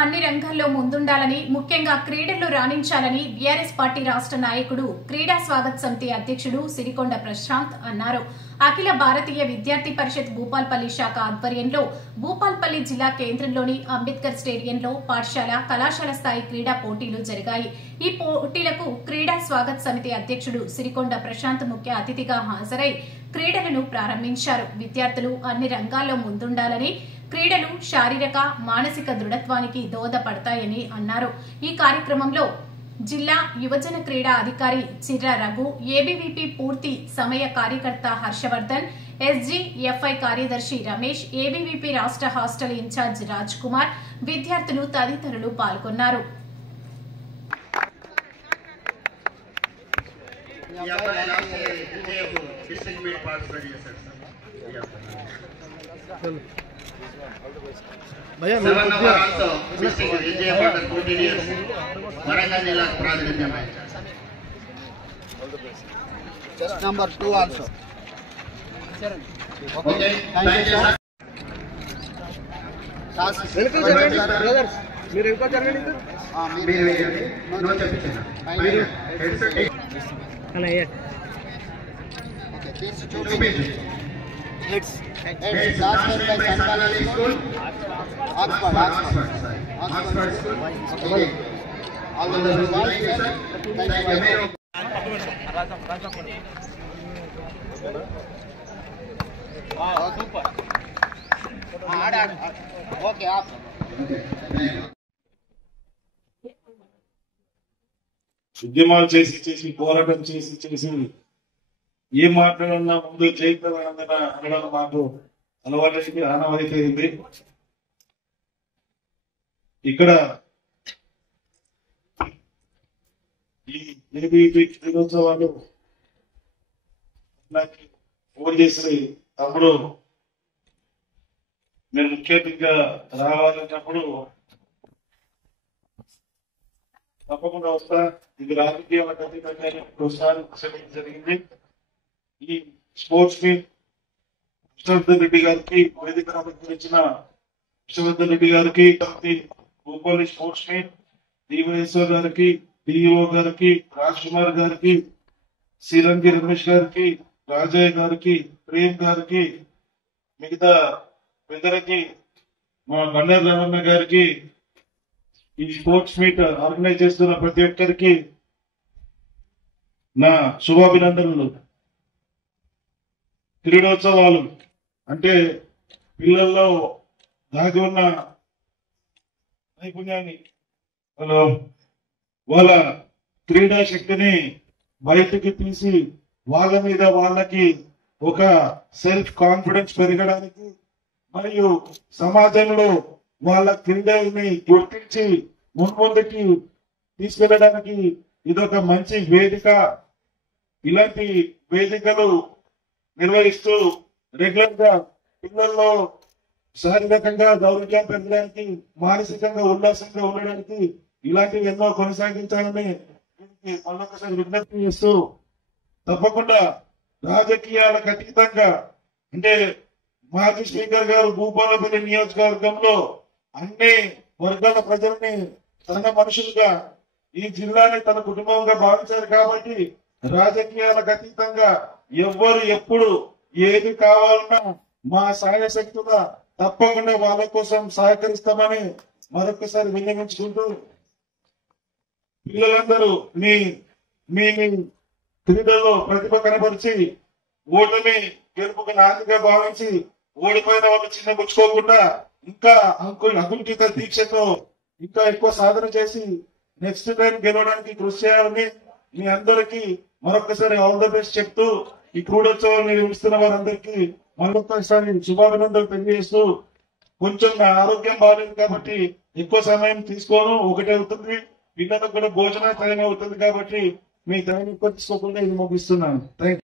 అన్ని రంగాల్లో ముందుండాలని, ముఖ్యంగా క్రీడల్లో రాణించాలని బీఆర్ఎస్ పార్టీ రాష్ట్ర నాయకుడు క్రీడా స్వాగత్ సమితి అధ్యక్షుడు సిరికొండ ప్రశాంత్ అన్నారు. అఖిల భారతీయ విద్యార్థి పరిషత్ భూపాల్పల్లి శాఖ ఆధ్వర్యంలో భూపాల్పల్లి జిల్లా కేంద్రంలోని అంబేద్కర్ స్టేడియంలో పాఠశాల, కళాశాల స్థాయి క్రీడా పోటీలు జరిగాయి. ఈ పోటీలకు క్రీడా స్వాగత్ సమితి అధ్యక్షుడు సిరికొండ ప్రశాంత్ ముఖ్య అతిథిగా హాజరై క్రీడలను ప్రారంభించారు. విద్యార్థులు అన్ని రంగాల్లో ముందుండాలని, క్రీడలు శారీరక, మానసిక దృఢత్వానికి దోహదపడతాయని అన్నారు. ఈ కార్యక్రమంలో జిల్లా యువజన క్రీడా అధికారి చిర్ర రఘు, ఏబీవీపీ పూర్తి సమయ కార్యకర్త హర్షవర్ధన్, ఎస్జీఎఫ్ఐ కార్యదర్శి రమేష్, ఏబీవీపీ రాష్ట్ర హాస్టల్ ఇన్ఛార్జ్ రాజ్ కుమార్, విద్యార్థులు తదితరులు పాల్గొన్నారు. Just number 2 also. Okay, thank you sir. Brothers, మీరు ఇంకా జరగండి సార్. మీరు వేయండి. నో చెప్తున్నా. మీరు అలా ఏ. ఓకే, please చూడండి. Let's last year by Sankalali School, Oxford School. Okay. All the best, sir. Thank you. Super. Okay, up. ఉద్యమాలు చేసి పోరాటం చేసి ఏం మాట్లాడన్నా ముందు జైతనందన అనడం మాకు అలవాటు ఆనవాయితీ. ఇక్కడ ఈ ఏబీవీపీ దినోత్సవాలు ఫోన్ చేసి తమ్ముడు నేను ముఖ్య అతిథిగా రావాలన్నప్పుడు తప్పకుండా వస్తా, ఇది రాజకీయాలకు అతీతంగా ప్రోత్సాహం జరిగింది. ఈ స్పోర్ట్స్ మీట్ విశ్వవర్ధన్ రెడ్డి గారికి, వేదిక అలంకరించిన విశ్వవర్ధన్ రెడ్డి గారికి, భూపాలి స్పోర్ట్స్ మీట్ డివైఎస్ఆర్ గారికి, డిఈఓ గారికి, రాజ్ కుమార్ గారికి, శ్రీరంగి రమేష్ గారికి, రాజయ్య గారికి, ప్రేమ్ గారికి, మిగతా పెద్దలకి, మా బండారు రమణ గారికి, ఈ స్పోర్ట్స్ మీట్ ఆర్గనైజ్ చేస్తున్న ప్రతి ఒక్కరికి నా శుభాభినందనలు. క్రీడోత్సవాలు అంటే పిల్లల్లో దాగి ఉన్న నైపుణ్యాన్ని, వాళ్ళ క్రీడా శక్తిని బయటికి తీసి వాళ్ళ మీద వాళ్ళకి ఒక సెల్ఫ్ కాన్ఫిడెన్స్ పెరగడానికి, మరియు సమాజంలో వాళ్ళ క్రీడల్ని గుర్తించి ముందుకి తీసుకెళ్ళడానికి ఇదొక మంచి వేదిక. ఇలాంటి వేదికలు నిర్వహిస్తూ రెగ్యులర్ గా పిల్లల్లో శారీరకంగా దౌర్జన్యం పెరగడానికి, మానసికంగా ఉల్లాసంగా ఉండడానికి ఇలాంటివి ఎన్నో కొనసాగించాలని మళ్ళొకసారి విజ్ఞప్తి చేస్తూ, తప్పకుండా రాజకీయాలకు అతీతంగా అంటే మాజీ స్పీకర్ గారు భూపాలపల్లి నియోజకవర్గంలో అన్ని వర్గాల ప్రజల్ని తన మనుషులుగా, ఈ జిల్లాని తన కుటుంబంగా భావించారు కాబట్టి రాజకీయాలకు అతీతంగా ఎవ్వరు ఎప్పుడు ఏది కావాలన్నా మా సాయశక్తుగా తప్పకుండా వాళ్ళ కోసం సహకరిస్తామని మరొకసారి విన్నవించుకుంటూ, పిల్లలందరూ మీ మీ క్రీడల్లో ప్రతిభ కనపరిచి ఓటమి గెలుపుకు నాందిగా భావించి ఓడిపోయిన వాళ్ళు చిన్నపుచ్చుకోకుండా ఇంకా అకుంఠిత దీక్షతో ఇంకా ఎక్కువ సాధన చేసి నెక్స్ట్ టైం గెలవడానికి కృషి చేయాలని మీ అందరికీ మరొకసారి ఆల్ ద బెస్ట్ చెప్తూ, ఈ క్రీడోత్సవాలు నిర్వహిస్తున్న వారందరికీ మరొకసారి శుభాభినందనలు తెలియజేస్తూ, కొంచెం నా ఆరోగ్యం బాగాలేదు కాబట్టి ఎక్కువ సమయం తీసుకోను, ఒకటే అవుతుంది, పిల్లలకు కూడా భోజన టైం అవుతుంది కాబట్టి మీ టైం ఎక్కువ తీసుకోకుండా ఇది ముగిస్తున్నాను. Thank you.